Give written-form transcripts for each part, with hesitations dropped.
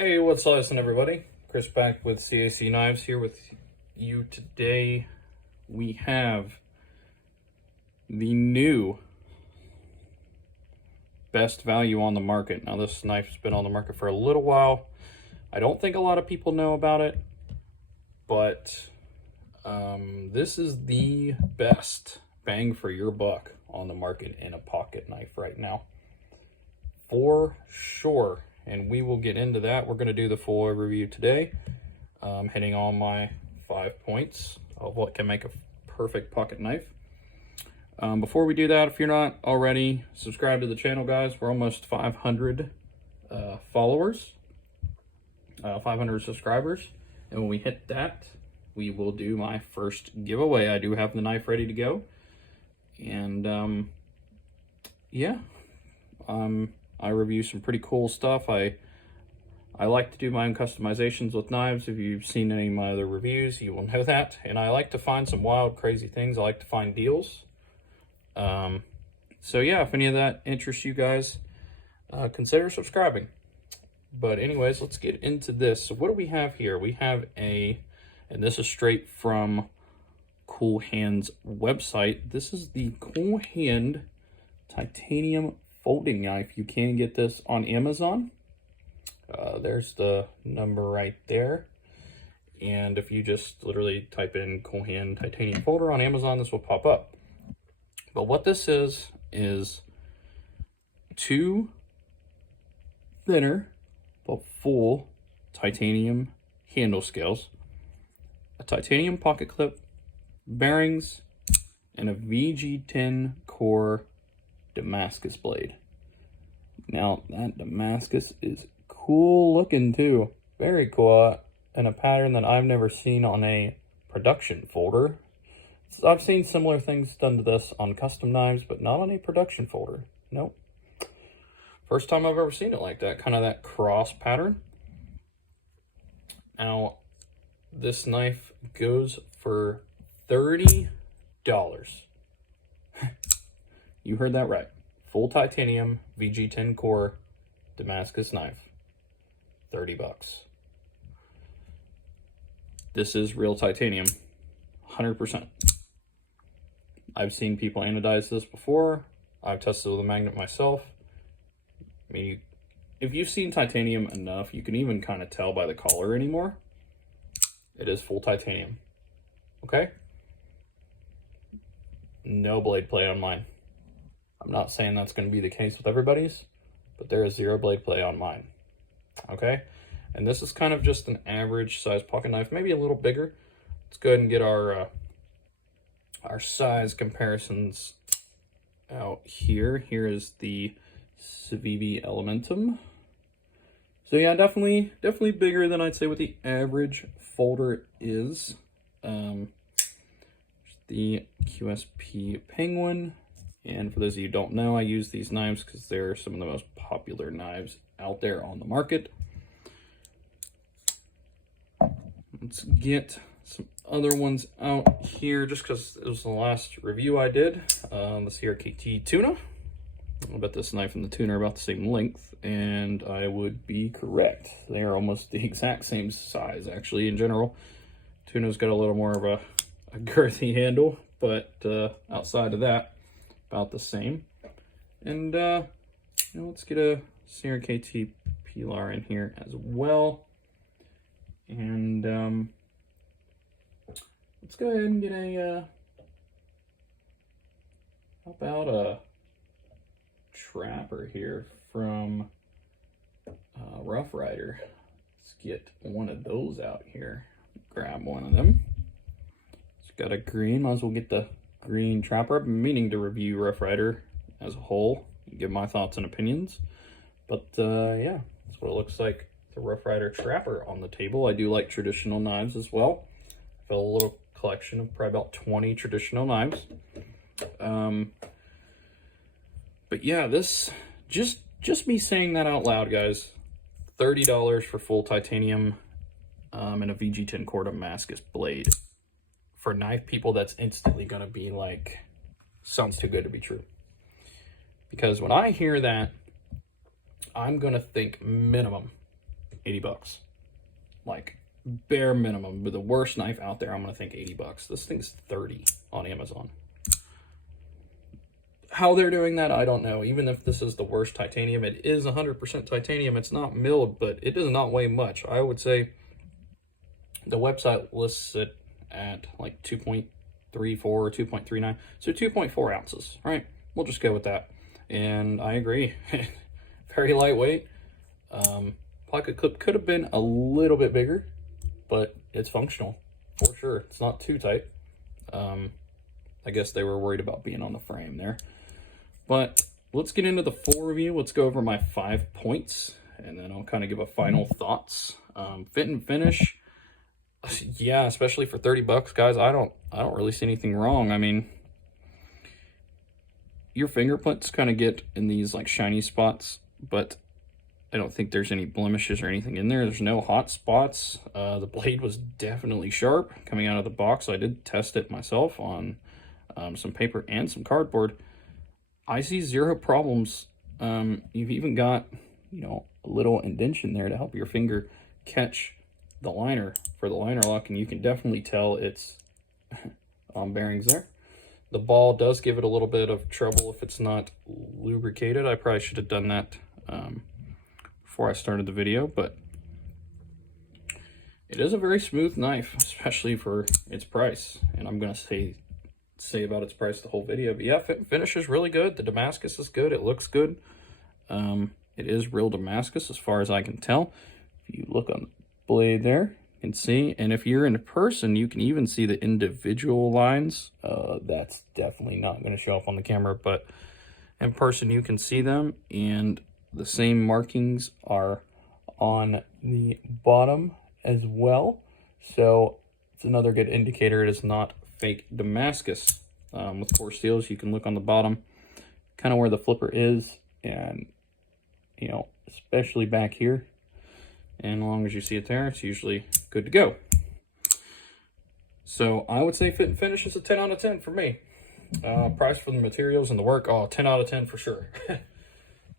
Hey, what's up, everybody? Chris back with CAC Knives here with you today. We have the new best value on the market. Now, this knife's been on the market for a little while. I don't think a lot of people know about it, but this is the best bang for your buck on the market in a pocket knife right now, for sure. And we will get into that. We're going to do the full overview today, hitting on my 5 points of what can make a perfect pocket knife. Before we do that, if you're not already subscribed to the channel, guys, we're almost 500 followers, 500 subscribers. And when we hit that, we will do my first giveaway. I do have the knife ready to go. And yeah, I review some pretty cool stuff. I like to do my own customizations with knives. If you've seen any of my other reviews, you will know that. And I like to find some wild, crazy things. I like to find deals. So yeah, if any of that interests you guys, consider subscribing. But anyways, let's get into this. So what do we have here? We have and this is straight from Coolhand's website. This is the Coolhand titanium folding knife. You can get this on Amazon. There's the number right there. And if you just literally type in Coolhand titanium folder on Amazon, this will pop up. But what this is 2 thinner but full titanium handle scales, a titanium pocket clip, bearings, and a VG10 core Damascus blade. Now that Damascus is cool looking too, very cool, and a pattern that I've never seen on a production folder. So I've seen similar things done to this on custom knives, but not on a production folder. Nope. First time I've ever seen it like that, kind of that cross pattern. Now this knife goes for $30. You heard that right. Full titanium VG10 core Damascus knife. 30 bucks. This is real titanium, 100%. I've seen people anodize this before. I've tested with a magnet myself. I mean, if you've seen titanium enough, you can even kind of tell by the color anymore. It is full titanium. Okay? No blade play on mine. I'm not saying that's going to be the case with everybody's, but there is 0 blade play on mine. Okay? And this is kind of just an average size pocket knife, maybe a little bigger. Let's go ahead and get our size comparisons out here. Here is the Civivi Elementum. So yeah, definitely bigger than I'd say what the average folder is. The QSP Penguin. And for those of you who don't know, I use these knives because they're some of the most popular knives out there on the market. Let's get some other ones out here just because it was the last review I did. The CRKT Tuna. I bet this knife and the Tuna are about the same length, and I would be correct. They are almost the exact same size, actually, in general. Tuna's got a little more of a girthy handle, but outside of that, about the same. And let's get a CRKT Pilar in here as well. And let's go ahead and get a how about a Trapper here from Rough Rider. Let's get one of those out here. Grab one of them. It's got a green. Might as well get the green Trapper. I've been meaning to review Rough Rider as a whole, give my thoughts and opinions. But yeah, that's what it looks like. The Rough Rider Trapper on the table. I do like traditional knives as well. I've got a little collection of probably about 20 traditional knives. But yeah, this just me saying that out loud, guys. $30 for full titanium and a VG10 core Damascus blade. For knife people, that's instantly going to be like, sounds too good to be true. Because when I hear that, I'm going to think minimum 80 bucks. Like, bare minimum, but the worst knife out there, I'm gonna think 80 bucks. This thing's 30 on Amazon. How they're doing that, I don't know. Even if this is the worst titanium, it is 100% titanium. It's not milled, but it does not weigh much. I would say the website lists it at like 2.34 or 2.39, so 2.4 ounces, right? We'll just go with that. And I agree, very lightweight. Pocket clip could have been a little bit bigger, but it's functional for sure. It's not too tight. I guess they were worried about being on the frame there. But let's get into the full review. Let's go over my 5 points, and then I'll kind of give a final thoughts. Fit and finish, yeah, especially for 30 bucks, guys. I don't really see anything wrong. I mean, your fingerprints kind of get in these like shiny spots, but I don't think there's any blemishes or anything in there. There's no hot spots. The blade was definitely sharp coming out of the box. I did test it myself on some paper and some cardboard. I see zero problems. You've even got, you know, a little indentation there to help your finger catch the liner for the liner lock, and you can definitely tell it's on bearings there. The ball does give it a little bit of trouble if it's not lubricated. I probably should have done that before I started the video, but it is a very smooth knife, especially for its price. And I'm going to say about its price the whole video, but yeah, fit and finish is really good. The Damascus is good. It looks good. It is real Damascus as far as I can tell. If you look on the blade there, you can see, and if you're in person, you can even see the individual lines. That's definitely not going to show up on the camera, but in person you can see them, and the same markings are on the bottom as well. So it's another good indicator it is not fake Damascus. With core steels, you can look on the bottom, kind of where the flipper is, and you know, especially back here. And as long as you see it there, it's usually good to go. So I would say fit and finish is a 10 out of 10 for me. Price for the materials and the work, 10 out of 10 for sure.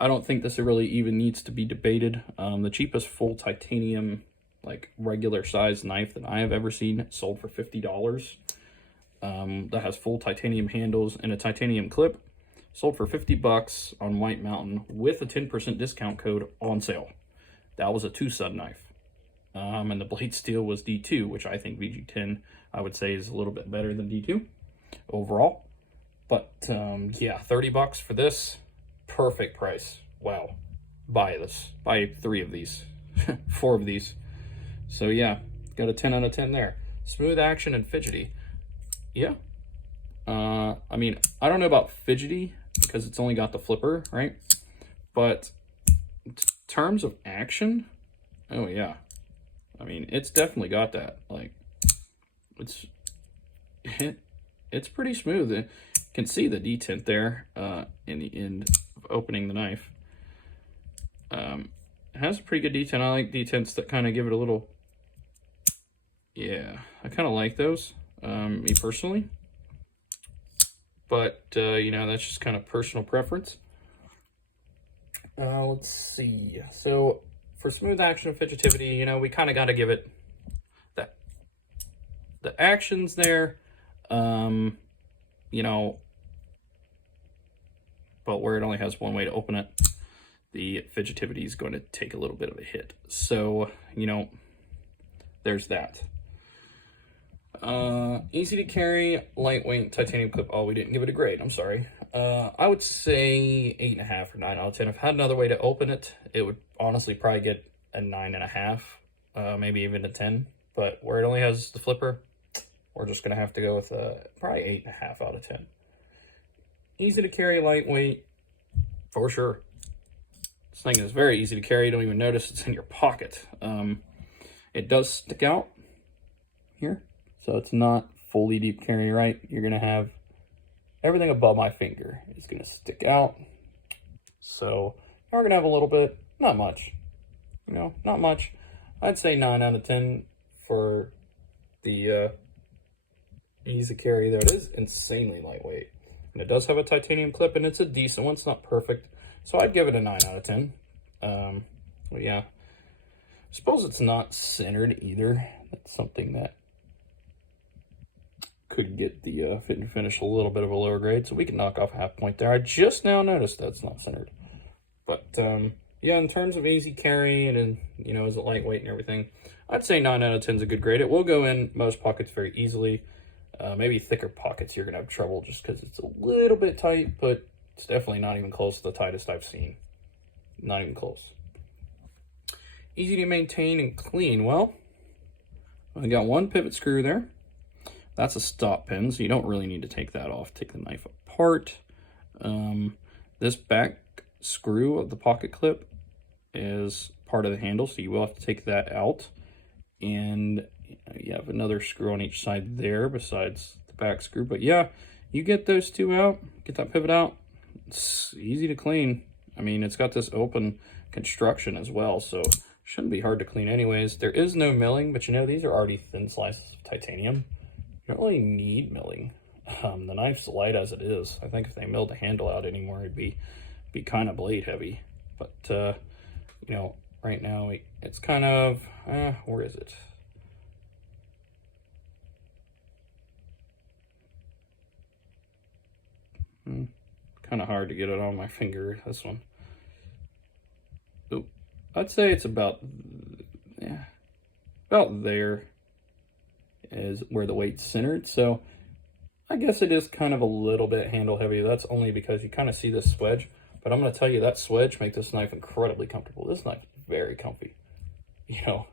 I don't think this really even needs to be debated. The cheapest full titanium, like regular size knife that I have ever seen sold for $50. That has full titanium handles and a titanium clip, sold for 50 bucks on White Mountain with a 10% discount code on sale. That was a 2-stud knife. And the blade steel was D2, which I think VG10, I would say, is a little bit better than D2 overall. But yeah, 30 bucks for this, perfect price. Wow. Buy this. Buy 3 of these, 4 of these. So yeah, got a 10 out of 10 there. Smooth action and fidgety. Yeah. I mean, I don't know about fidgety because it's only got the flipper, right? But in terms of action, oh yeah. I mean, it's definitely got that. Like, it's pretty smooth. You can see the detent there in the end of opening the knife. It has a pretty good detent. I like detents that kind of give it a little, yeah, I kind of like those, me personally. But, you know, that's just kind of personal preference. Let's see. So, for smooth action and fidgetivity, you know, we kind of got to give it that. The action's there, you know, but where it only has one way to open it, the fidgetivity is going to take a little bit of a hit. So, you know, there's that. Easy to carry, lightweight, titanium clip. Oh, we didn't give it a grade. I'm sorry. I would say 8.5 or 9 out of 10. If I had another way to open it, it would honestly probably get a 9.5, maybe even a 10. But where it only has the flipper, we're just gonna have to go with probably 8.5 out of 10. Easy to carry, lightweight, for sure. This thing is very easy to carry. You don't even notice it's in your pocket. It does stick out here. So it's not fully deep carry, right? You're going to have everything above my finger is going to stick out. So you're going to have a little bit, not much, you know, not much. I'd say 9 out of 10 for the ease of carry, though. It is insanely lightweight. And it does have a titanium clip, and it's a decent one. It's not perfect. So I'd give it a 9 out of 10. But yeah, Suppose it's not centered either. That's something that could get the fit and finish a little bit of a lower grade, so we can knock off a half point there. I just now noticed that's not centered. But yeah, in terms of easy carry and you know, is it lightweight and everything, I'd say 9 out of 10 is a good grade. It will go in most pockets very easily. Maybe thicker pockets you're gonna have trouble just because it's a little bit tight, but it's definitely not even close to the tightest I've seen. Not even close. Easy to maintain and clean. Well, I got one pivot screw there. That's a stop pin, so you don't really need to take that off. Take the knife apart. This back screw of the pocket clip is part of the handle, so you will have to take that out. And you have another screw on each side there besides the back screw. But yeah, you get those two out, get that pivot out. It's easy to clean. I mean, it's got this open construction as well, so shouldn't be hard to clean anyways. There is no milling, but you know, these are already thin slices of titanium. You don't really need milling. The knife's light as it is. I think if they milled the handle out anymore, it'd be kind of blade heavy. But, you know, right now it's kind of, where is it? Kind of hard to get it on my finger, this one. I'd say it's about, yeah, about there is where the weight's centered. So I guess it is kind of a little bit handle heavy. That's only because you kind of see this swedge. But I'm going to tell you, that swedge makes this knife incredibly comfortable. This knife is very comfy, you know,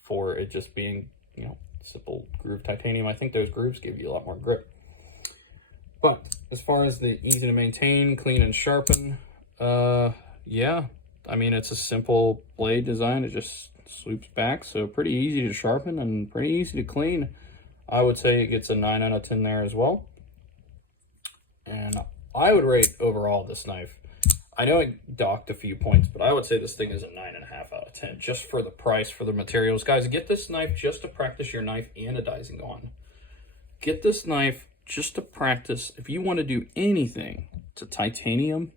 for it just being, you know, simple groove titanium. I think those grooves give you a lot more grip. But as far as the easy to maintain, clean and sharpen, yeah, I mean, it's a simple blade design. It just swoops back, so pretty easy to sharpen and pretty easy to clean. I would say it gets a 9 out of 10 there as well. And I would rate overall this knife, I know it docked a few points, but I would say this thing is a 9.5 out of 10, just for the price, for the materials. Guys, get this knife just to practice your knife anodizing on. Get this knife just to practice. If you want to do anything to titanium,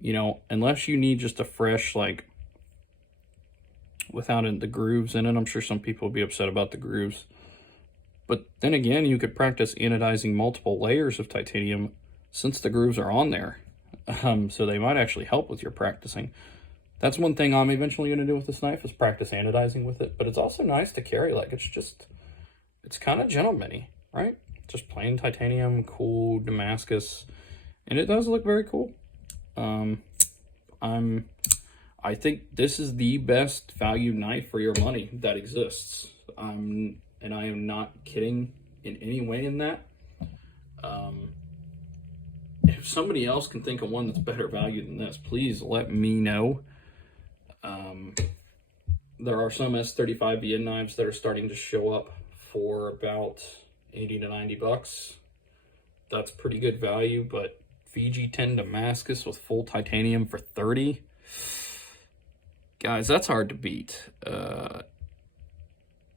you know, unless you need just a fresh, like, without the grooves in it. I'm sure some people would be upset about the grooves. But then again, you could practice anodizing multiple layers of titanium since the grooves are on there. So they might actually help with your practicing. That's one thing I'm eventually going to do with this knife, is practice anodizing with it. But it's also nice to carry. Like, it's kind of gentleman-y, right? Just plain titanium, cool Damascus. And it does look very cool. I think this is the best value knife for your money that exists. And I am not kidding in any way in that. If somebody else can think of one that's better value than this, please let me know. There are some S35VN knives that are starting to show up for about 80 to 90 bucks. That's pretty good value, but VG10 Damascus with full titanium for 30. Guys, that's hard to beat.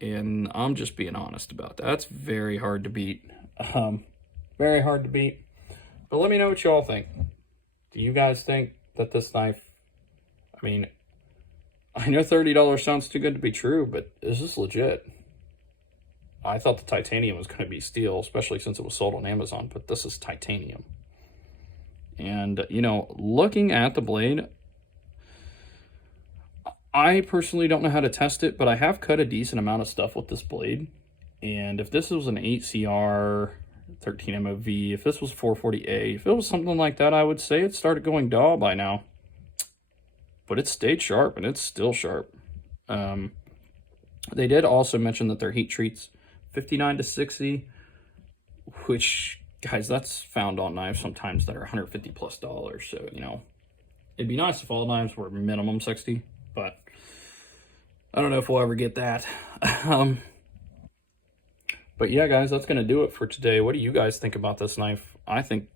And I'm just being honest about that. That's very hard to beat. Very hard to beat. But let me know what y'all think. Do you guys think that this knife, I mean, I know $30 sounds too good to be true, but is this legit? I thought the titanium was going to be steel, especially since it was sold on Amazon, but this is titanium. And, you know, looking at the blade, I personally don't know how to test it, but I have cut a decent amount of stuff with this blade. And if this was an 8CR, 13 MOV, if this was 440A, if it was something like that, I would say it started going dull by now. But it stayed sharp, and it's still sharp. They did also mention that their heat treats 59 to 60, which, guys, that's found on knives sometimes that are $150 plus. So, you know, it'd be nice if all knives were minimum 60, but I don't know if we'll ever get that. But yeah, guys, that's going to do it for today. What do you guys think about this knife? I think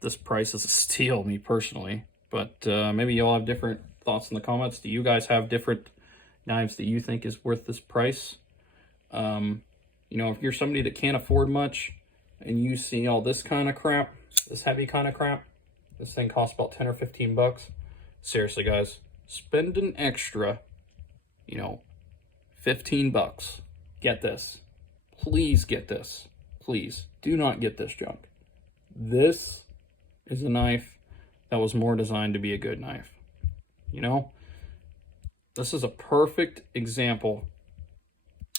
this price is a steal, me personally. But maybe y'all have different thoughts in the comments. Do you guys have different knives that you think is worth this price? You know, if you're somebody that can't afford much and you see all this kind of crap, this heavy kind of crap, this thing costs about 10 or 15 bucks. Seriously, guys, spend an extra you know, 15 bucks. Get this. Please get this. Please do not get this junk. This is a knife that was more designed to be a good knife. You know, this is a perfect example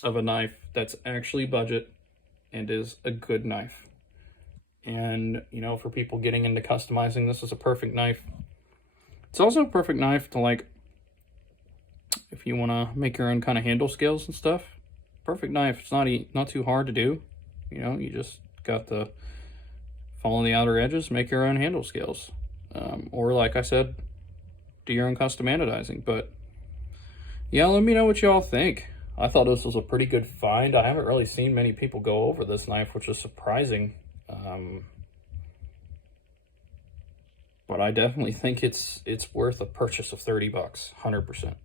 of a knife that's actually budget and is a good knife. And, you know, for people getting into customizing, this is a perfect knife. It's also a perfect knife to, like, if you want to make your own kind of handle scales and stuff. Perfect knife. It's not too hard to do. You know, you just got to follow the outer edges, make your own handle scales. Or, like I said, do your own custom anodizing. But yeah, let me know what y'all think. I thought this was a pretty good find. I haven't really seen many people go over this knife, which is surprising. But I definitely think it's worth a purchase of 30 bucks, 100%.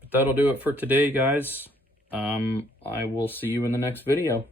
But that'll do it for today, guys. I will see you in the next video.